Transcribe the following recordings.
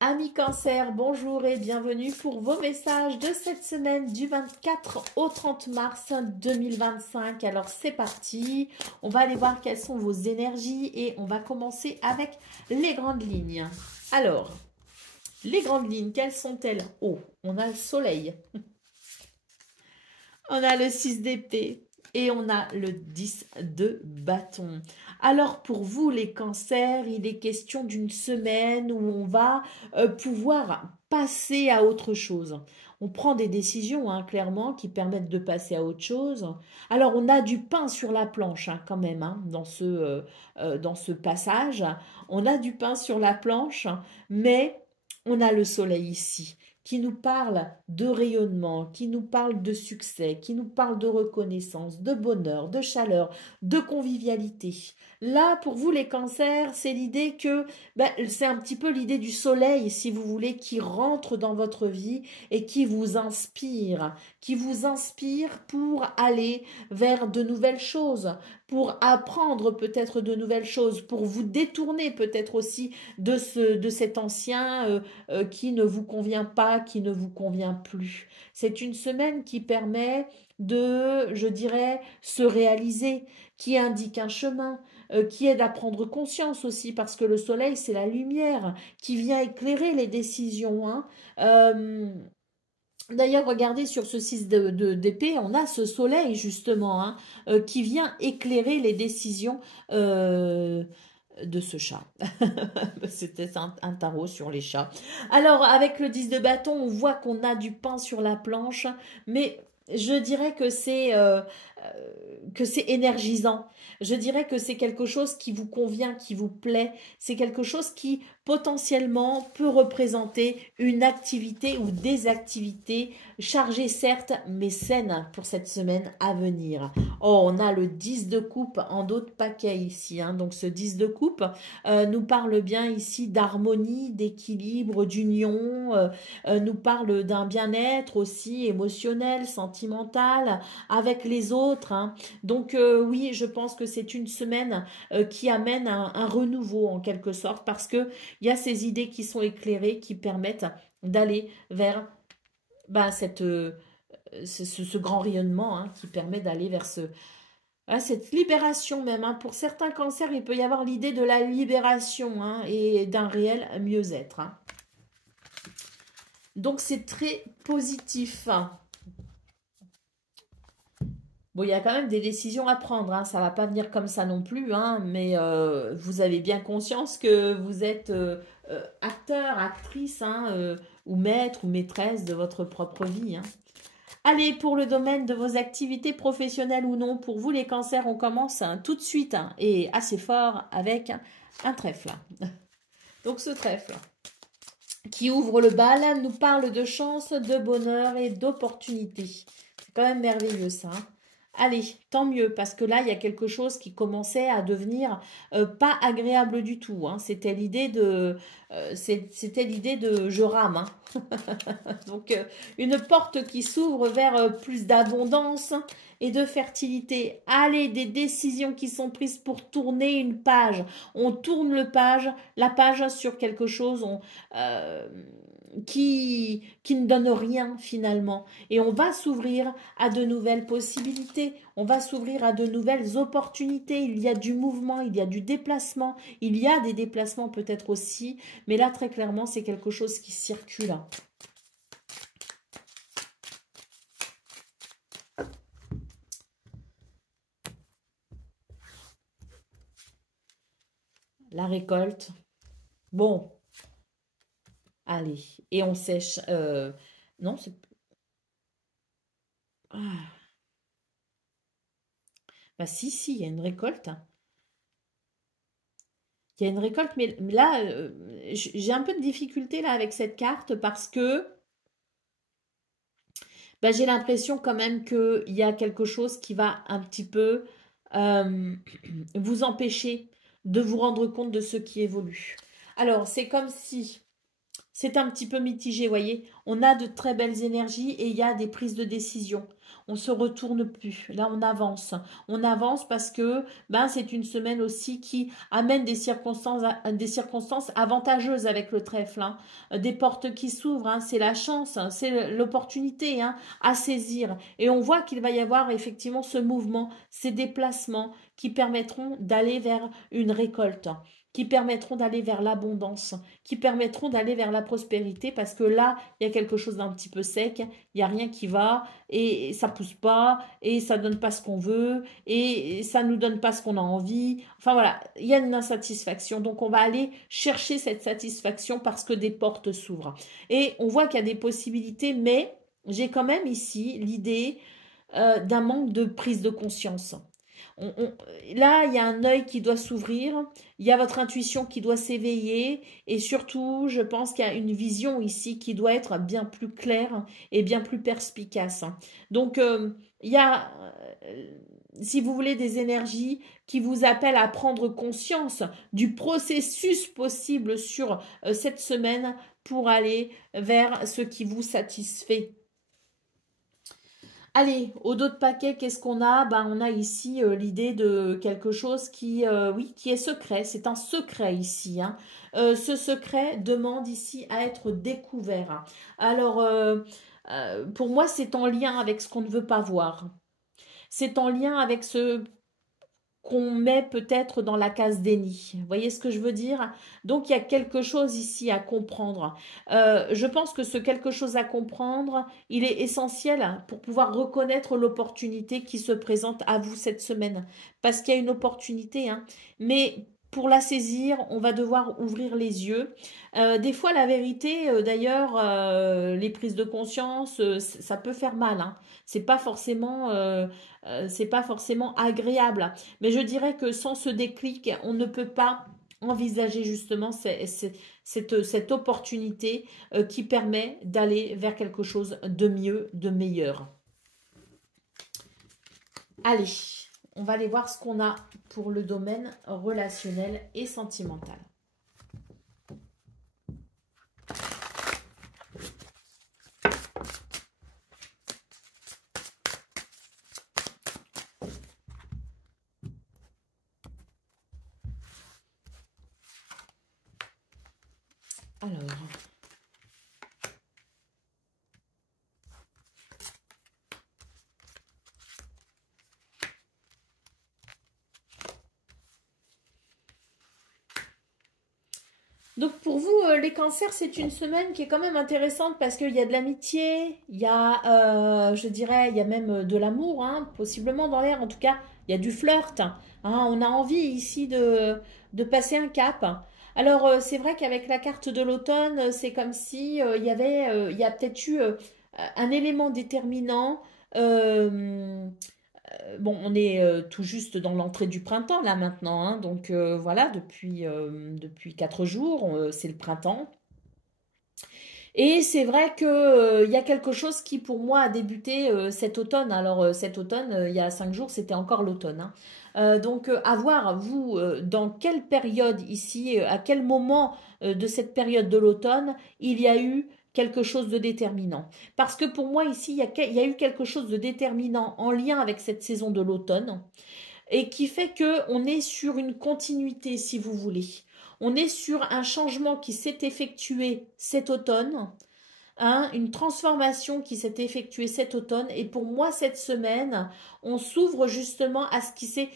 Amis Cancer, bonjour et bienvenue pour vos messages de cette semaine du 24 au 30 mars 2025. Alors c'est parti, on va aller voir quelles sont vos énergies et on va commencer avec les grandes lignes. Alors, les grandes lignes, quelles sont-elles? Oh, on a le soleil, on a le 6 d'épée et on a le 10 de bâton. Alors pour vous les cancers, il est question d'une semaine où on va pouvoir passer à autre chose. On prend des décisions hein, clairement qui permettent de passer à autre chose. Alors on a du pain sur la planche hein, quand même hein, dans ce passage. On a du pain sur la planche, mais on a le soleil ici qui nous parle de rayonnement, qui nous parle de succès, qui nous parle de reconnaissance, de bonheur, de chaleur, de convivialité. Là, pour vous, les cancers, c'est l'idée que, c'est un petit peu l'idée du soleil, si vous voulez, qui rentre dans votre vie et qui vous inspire pour aller vers de nouvelles choses, pour apprendre peut-être de nouvelles choses, pour vous détourner peut-être aussi de cet ancien qui ne vous convient pas, qui ne vous convient plus. C'est une semaine qui permet de, je dirais, se réaliser, qui indique un chemin, qui aide à prendre conscience aussi, parce que le soleil, c'est la lumière qui vient éclairer les décisions. Hein. D'ailleurs, regardez sur ce 6 d'épée, on a ce soleil justement hein, qui vient éclairer les décisions de ce chat. C'était un tarot sur les chats. Alors, avec le 10 de bâton, on voit qu'on a du pain sur la planche, mais je dirais que c'est énergisant. Je dirais que c'est quelque chose qui vous convient, qui vous plaît. C'est quelque chose qui potentiellement peut représenter une activité ou des activités chargées certes, mais saines pour cette semaine à venir. Oh, on a le 10 de coupe en d'autres paquets ici. Hein. Donc ce 10 de coupe nous parle bien ici d'harmonie, d'équilibre, d'union, nous parle d'un bien-être aussi émotionnel, sentimental, avec les autres. Hein. Donc oui, je pense que c'est une semaine qui amène un renouveau en quelque sorte parce que il y a ces idées qui sont éclairées qui permettent d'aller vers ce grand rayonnement hein, qui permet d'aller vers cette libération même. Hein. Pour certains cancers, il peut y avoir l'idée de la libération hein, et d'un réel mieux-être. Hein. Donc c'est très positif. Bon, il y a quand même des décisions à prendre, hein. Ça va pas venir comme ça non plus, hein, mais vous avez bien conscience que vous êtes acteur, actrice, hein, ou maître ou maîtresse de votre propre vie. Hein. Allez, pour le domaine de vos activités professionnelles ou non, pour vous les cancers, on commence hein, tout de suite hein, et assez fort avec un trèfle. Donc ce trèfle qui ouvre le bal nous parle de chance, de bonheur et d'opportunité. C'est quand même merveilleux ça. Hein. Allez, tant mieux, parce que là, il y a quelque chose qui commençait à devenir pas agréable du tout. Hein. C'était l'idée de je rame. Hein. Donc, une porte qui s'ouvre vers plus d'abondance et de fertilité. Allez, des décisions qui sont prises pour tourner une page. On tourne la page sur quelque chose euh, qui ne donne rien finalement. Et on va s'ouvrir à de nouvelles possibilités. On va s'ouvrir à de nouvelles opportunités. Il y a du mouvement, il y a du déplacement. Il y a des déplacements peut-être aussi. Mais là, très clairement, c'est quelque chose qui circule. La récolte. Bon, allez. Et on sèche. Non, c'est... Ah. Bah si, il y a une récolte. Il y a une récolte, mais là, j'ai un peu de difficulté là avec cette carte parce que bah, j'ai l'impression quand même qu'il y a quelque chose qui va un petit peu euh, vous empêcher de vous rendre compte de ce qui évolue. Alors, c'est comme si c'est un petit peu mitigé, voyez. On a de très belles énergies et il y a des prises de décision. On se retourne plus. Là, on avance. On avance parce que ben, c'est une semaine aussi qui amène des circonstances avantageuses avec le trèfle, hein. Des portes qui s'ouvrent, hein. C'est la chance, hein. C'est l'opportunité, hein, à saisir. Et on voit qu'il va y avoir effectivement ce mouvement, ces déplacements qui permettront d'aller vers une récolte, qui permettront d'aller vers l'abondance, qui permettront d'aller vers la prospérité, parce que là, il y a quelque chose d'un petit peu sec, il n'y a rien qui va, et ça pousse pas, et ça donne pas ce qu'on veut, et ça nous donne pas ce qu'on a envie. Enfin voilà, il y a une insatisfaction. Donc on va aller chercher cette satisfaction parce que des portes s'ouvrent. Et on voit qu'il y a des possibilités, mais j'ai quand même ici l'idée d'un manque de prise de conscience. Là, il y a un œil qui doit s'ouvrir, il y a votre intuition qui doit s'éveiller, et surtout, je pense qu'il y a une vision ici qui doit être bien plus claire et bien plus perspicace. Donc, il y a, si vous voulez, des énergies qui vous appellent à prendre conscience du processus possible sur cette semaine pour aller vers ce qui vous satisfait. Allez, au dos de paquet, qu'est-ce qu'on a? Ben, on a ici l'idée de quelque chose qui, oui, qui est secret. C'est un secret ici, hein. Ce secret demande ici à être découvert. Alors, pour moi, c'est en lien avec ce qu'on ne veut pas voir. C'est en lien avec ce qu'on met peut-être dans la case déni. Vous voyez ce que je veux dire? Donc, il y a quelque chose ici à comprendre. Je pense que ce quelque chose à comprendre, il est essentiel pour pouvoir reconnaître l'opportunité qui se présente à vous cette semaine. Parce qu'il y a une opportunité, hein. Mais pour la saisir, on va devoir ouvrir les yeux. Des fois, la vérité, d'ailleurs, les prises de conscience, ça peut faire mal, hein. C'est pas forcément agréable. Mais je dirais que sans ce déclic, on ne peut pas envisager justement cette opportunité qui permet d'aller vers quelque chose de mieux, de meilleur. Allez, on va aller voir ce qu'on a pour le domaine relationnel et sentimental. Alors, donc pour vous, les cancers, c'est une semaine qui est quand même intéressante parce qu'il y a de l'amitié, il y a, je dirais, il y a même de l'amour, hein, possiblement dans l'air. En tout cas, il y a du flirt, hein. On a envie ici de passer un cap. Alors, c'est vrai qu'avec la carte de l'automne, c'est comme si il y a peut-être eu un élément déterminant. euh, bon, on est tout juste dans l'entrée du printemps là maintenant, hein, donc voilà, depuis 4 jours, c'est le printemps. Et c'est vrai que il y a quelque chose qui pour moi a débuté cet automne. Alors cet automne, il y a 5 jours, c'était encore l'automne, hein. Donc à voir, vous, dans quelle période ici, à quel moment de cette période de l'automne, il y a eu quelque chose de déterminant. Parce que pour moi ici, il y a eu quelque chose de déterminant en lien avec cette saison de l'automne et qui fait que on est sur une continuité, si vous voulez. On est sur un changement qui s'est effectué cet automne, hein, une transformation qui s'est effectuée cet automne. Et pour moi, cette semaine, on s'ouvre justement à ce qui s'est...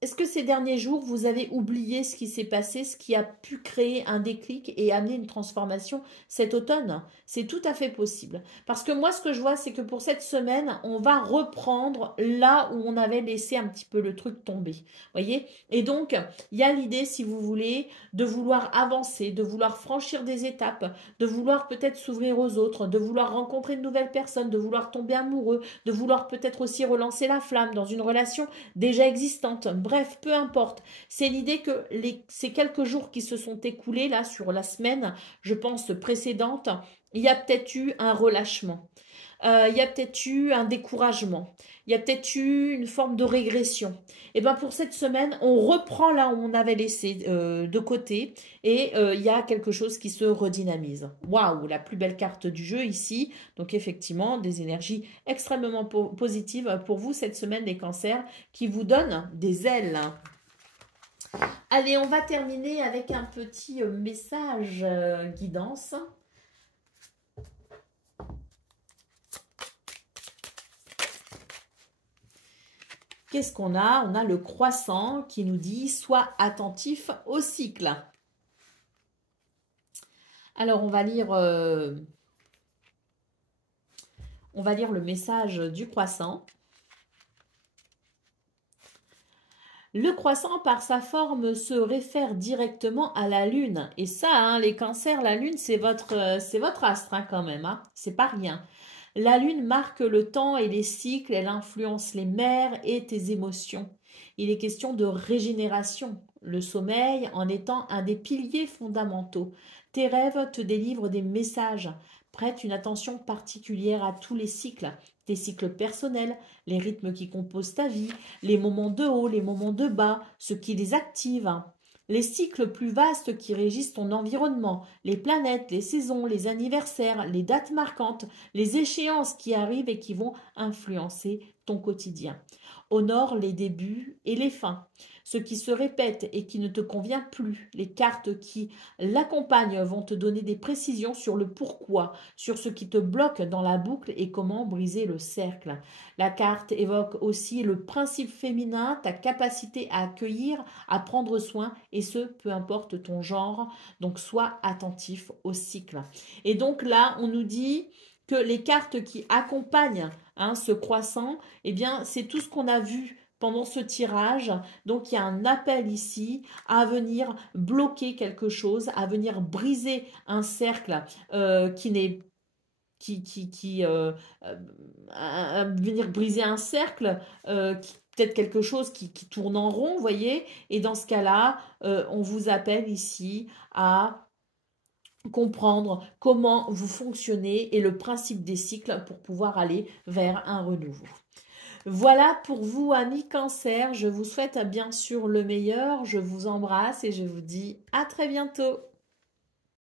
Est-ce que ces derniers jours, vous avez oublié ce qui s'est passé, ce qui a pu créer un déclic et amener une transformation cet automne? C'est tout à fait possible. Parce que moi, ce que je vois, c'est que pour cette semaine, on va reprendre là où on avait laissé un petit peu le truc tomber. Voyez? Et donc, il y a l'idée, si vous voulez, de vouloir avancer, de vouloir franchir des étapes, de vouloir peut-être s'ouvrir aux autres, de vouloir rencontrer de nouvelles personnes, de vouloir tomber amoureux, de vouloir peut-être aussi relancer la flamme dans une relation déjà existante. Bref, peu importe. C'est l'idée que ces quelques jours qui se sont écoulés là sur la semaine, je pense précédente, il y a peut-être eu un relâchement. il y a peut-être eu un découragement, il y a peut-être eu une forme de régression. Et bien pour cette semaine, on reprend là où on avait laissé de côté et il y a quelque chose qui se redynamise. Waouh, la plus belle carte du jeu ici. Donc effectivement, des énergies extrêmement positives pour vous cette semaine, les cancers, qui vous donnent des ailes. Allez, on va terminer avec un petit message guidance. Qu'est-ce qu'on a? On a le croissant qui nous dit « Sois attentif au cycle ». Alors, on va lire le message du croissant. Le croissant, par sa forme, se réfère directement à la Lune. Et ça, hein, les cancers, la Lune, c'est votre astre hein, quand même. Hein. C'est pas rien. La Lune marque le temps et les cycles. Elle influence les mers et tes émotions. Il est question de régénération. Le sommeil en étant un des piliers fondamentaux. Tes rêves te délivrent des messages. Prête une attention particulière à tous les cycles. Tes cycles personnels, les rythmes qui composent ta vie, les moments de haut, les moments de bas, ce qui les active. Les cycles plus vastes qui régissent ton environnement, les planètes, les saisons, les anniversaires, les dates marquantes, les échéances qui arrivent et qui vont influencer ton quotidien. Honore les débuts et les fins, ce qui se répète et qui ne te convient plus. Les cartes qui l'accompagnent vont te donner des précisions sur le pourquoi, sur ce qui te bloque dans la boucle et comment briser le cercle. La carte évoque aussi le principe féminin, ta capacité à accueillir, à prendre soin, et ce, peu importe ton genre. Donc, sois attentif au cycle. Et donc là, on nous dit que les cartes qui accompagnent ce croissant, eh bien, c'est tout ce qu'on a vu pendant ce tirage. Donc, il y a un appel ici à venir bloquer quelque chose, à venir briser un cercle qui n'est à venir briser un cercle, peut-être quelque chose qui tourne en rond, vous voyez. Et dans ce cas-là, on vous appelle ici à comprendre comment vous fonctionnez et le principe des cycles pour pouvoir aller vers un renouveau. Voilà pour vous, amis Cancer. Je vous souhaite bien sûr le meilleur. Je vous embrasse et je vous dis à très bientôt.